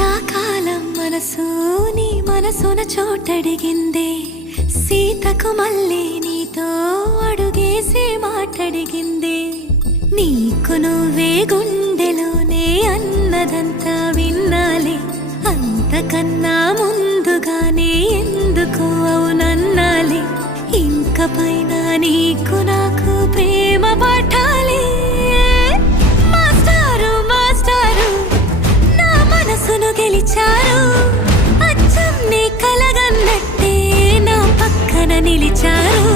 శీతాకాలం మనసు నీ మనసున చోటడిగిందే సీతకు మళ్ళీ నీతో అడుగేసి మాటడిగిందే నీకు నువ్వే గుండెలోనే అన్నదంతా విన్నాలే అంతకన్నా ముందుగానే ఎందుకు అవునన్నాలే ఇంక పైన నీకు నాకు ప్రేమ పాఠాలే మాస్టారు మాస్టారు నా మనసును గెలిచారు అచ్చం నీ కలగన్నట్టే నా పక్కన నిలిచారు